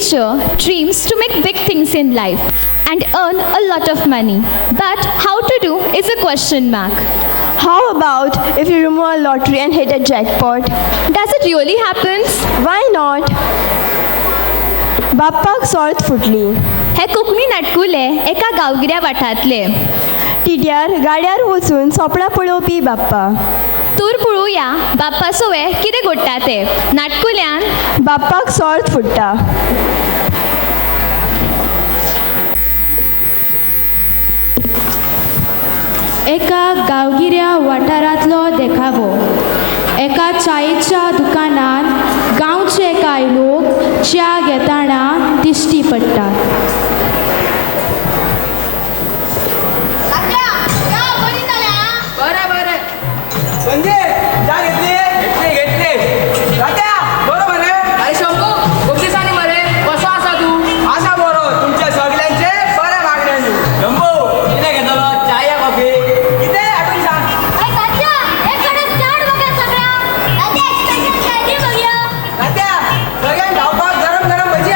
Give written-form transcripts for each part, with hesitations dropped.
teacher dreams to make big things in life and earn a lot of money. But how to do is a question mark. How about if you remove a lottery and hit a jackpot? Does it really happen? Why not? बाप्पाक सॉर्त फुटली. हे कोंकणी नाटकुले एका गांवगिऱ्या वाठारांतले. टिट्यार गाड्यार वचून सोपडा पळोवपी बाप्पा. तूर पळोवया बाप्पा सोवे कितें घडटा ते. नाटकुल्यान बाप्पाक सॉर्त फुट्टा. एका गांवगिऱ्या वाठारांतलो देखावो. एका च्यायेच्या दुकानांत गांवचे कांय लोक च्या घेताना दिश्टी पडटात. संजय जा घेतली तात्या बरोबर रे. अरे शंभू खूप दिसांनी मरे कसो आसा तू. आसा बरो तुमच्या सगळ्यांचे बरे मागण्यांनी. शंभू कितें घेतलो चाय या कॉफी कितें हाडून सांग. तात्या सगळ्यांक खावपाक गरम गरम भजी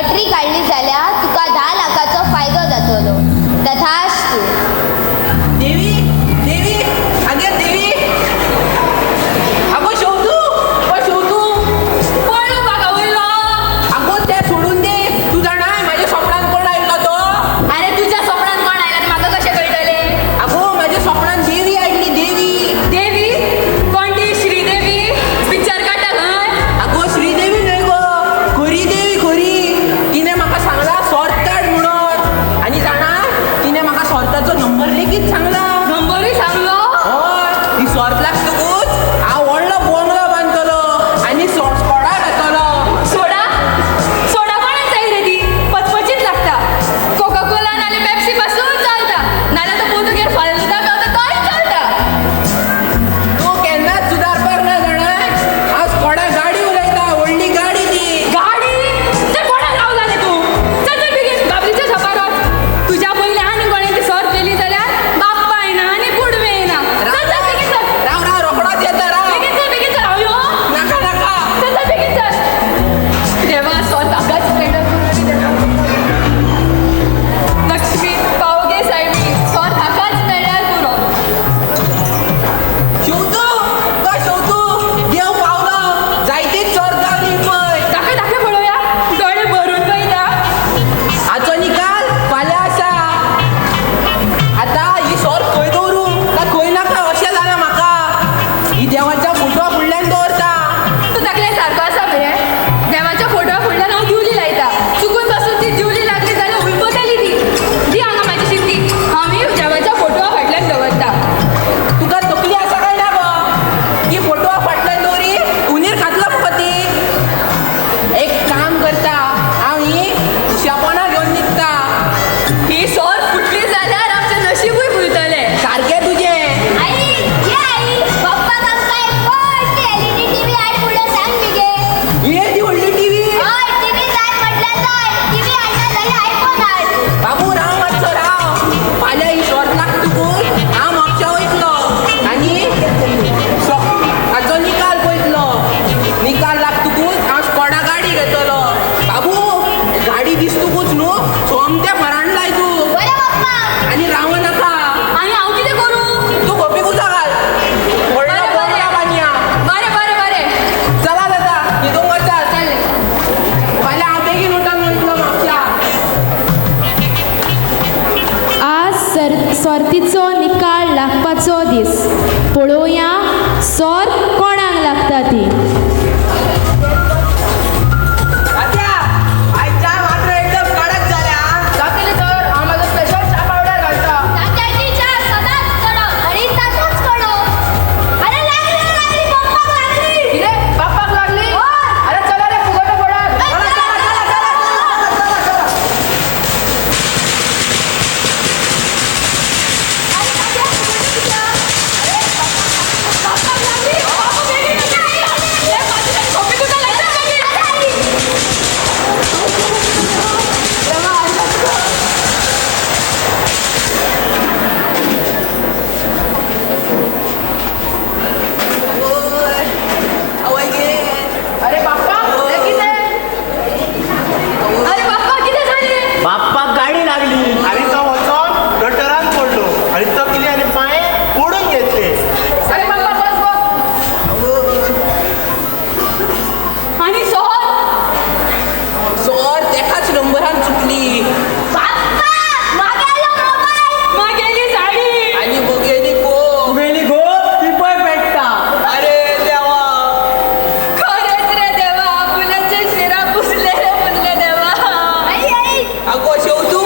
लॉटरी काढली जाल्यार तुका 10 लाखाचो फायदो जातलो. तथास्तु. देवी देवी आगे देवी अगो शेवतू ओ शेवतू कोण बागा वयलो? अगो ते सोडून दे. तू जाणा माझ्या स्वप्नात कोण आयलो तो? अरे तुझ्या स्वप्नात कोण आयला ते म्हाका कशें कळटले? अगो माझ्या स्वप्नात देवी आयली. देवी देवी? कोण ती श्रीदेवी? पिक्चर काडटा खंय? अगो श्रीदेवी न्हय गो, खरी देवी खरी. तिने म्हाका सांगला सॉर्ट काड म्हणून. आनी जाणा तिने म्हाका सॉर्टाचो नंबर लेगीत सांगला. नंबरूय सांगलो? हय ती सॉर्ट लागतकूच हांव व्हडलो बोंगलो बांदतलो आनी स्कॉडा घेतलो. सोडा? सोडा कोणाक जाय रे ती? पचपचीत लागता. कोका कोला नाल्यार पेप्सी पासून चलता. नाल्यार तो पोर्तुगेज फालुदा गावता तोय चलता. तूं केन्नाच सुदारपाक ना जाणा. हांव स्कॉडा गाडी उलयता, व्हडली गाडी ती. गाडी? ते कोणाक रावला रे तूं? चल चल बेगीन बाबरीच्या शॉपार वच. तुज्या पयलीं आनी कोणें ती सॉर्ट केली जाल्यार बाप्पा येना आनी कुडवे येना. चल चल बेगीन चल. राव राव रोखडोच येता राव. बेगीन चल हांव यो. नाका नाका. चल चल बेगीन चल. देवा स्वताकाच पेंडर करून देता. लक्ष्मी पावगे सायबी स्वताकाच पेंडर पुरो. शेवतू गो शेवतू देव पावलो. जायतीच चोर जावली पळय. दाखय दाखय पळोवया. दोळे भरून पळयता. हाचो निकाल फाल्यां आसा. आतां ही सॉर खंय दवरूं काय खंय नाका अशें जालां म्हाका. ही देवाच्या फोटवा फुडल्यान दवरता. तूं तकलेन सारको आसा मरे. देवाच्या फोटवा फुडल्यान हांव दिवली लायता. चुकून पासून ती दिवली लागली जाल्यार उलपतली ती. दी हांगा म्हाजी शिंती. हांवूय देवाच्या फोटवा फाटल्यान दवरता. तुका तकली आसा काय ना गो? ही फोटवा फाटल्यान दवरी उंदीर खातलो मुगो ती. एक काम करता हांव ही शापोना घेवन निघता. ही सोर फुटली जाल्यार आमचें नशीबूय फुलतलें. सारकें तुजें. आई, ये आई, पप्पाक आमकां एक व्हडली LED टीव्ही हाड म्हणून सांग मगे. ही ती व्हडली टीव्ही. हय, टीव्ही जाय म्हटल्यार जाय. टीव्ही हाडना जाल्यार आयफोन हाड. बाबू राव मातसो राव. फाल्यां ही शॉर्ट लागतकूच हांव म्हापशा वयतलो आनी हाचो निकाल पळयतलो. निकाल लागतकूच हांव स्कॉडा गाडी घेतलो. बाबू गाडी दिसतकूच न्हू सोमतें मरण लाय तूं. बरें पप्पा. आनी राव नाका. आनी हांव कितें करूं? तूं खोपी कुसा घाल. व्हडलो बोंगला बांदया. बरें बरें बरें. चला जाता न्हिदूंक वचात. फाल्यां हांव बेगीन उठोन वयतलो म्हापशा. आज सर्तीचो निकाल लागपाचो दीस. पळोवया सोर कोणाक लागता ती. आत्या आयच्या मात्र एकदम कडक जाल्या. जातली तर हांव म्हाजो स्पेशल चा पावडर घालता. तात्याची च्या सदांच कडक आणि ताचोच कडक. अरे लागली पप्पाक लागली. कितें बापाक लागली? अरे चला रे फुगोट्यो फोडात. चला चला चला चला चला चला. आवय गे. अरे बाप्पा हे कितें? अरे बाप्पा कितें जालें? बाप्पाक गाडी लागली आणि तो वचून गटरात पडलो आणि तकली आणि पाय ओढून घेतले. अरे बाप्पा बस गो. आनी सोर? सॉर तेकाच नंबरान चुकली. बाप्पा, मागेलो मोबाईल. मागेली साडी. आनी बघेली गो. बघेली गो ती पळय पेट्टा. अरे देवा. खरेंच रे देवा. फुलाचे शिरा पुसले रे पुसले देवा. आई आई. आगो शेवतू.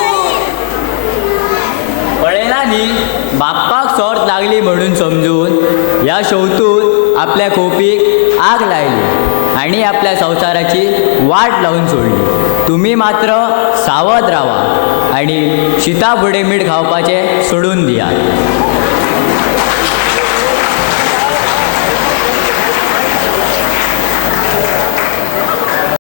कळेना न्ही बाप्पाक सॉर्ट लागली म्हणून समजून ह्या शेवतून आपल्या खोपीक आग लायली आणि आपल्या संवसाराची वाट लावून सोडली. तुम्ही मात्र सावध रावा आणि शिता फुडें मीठ खावपाचें सोडून दियात.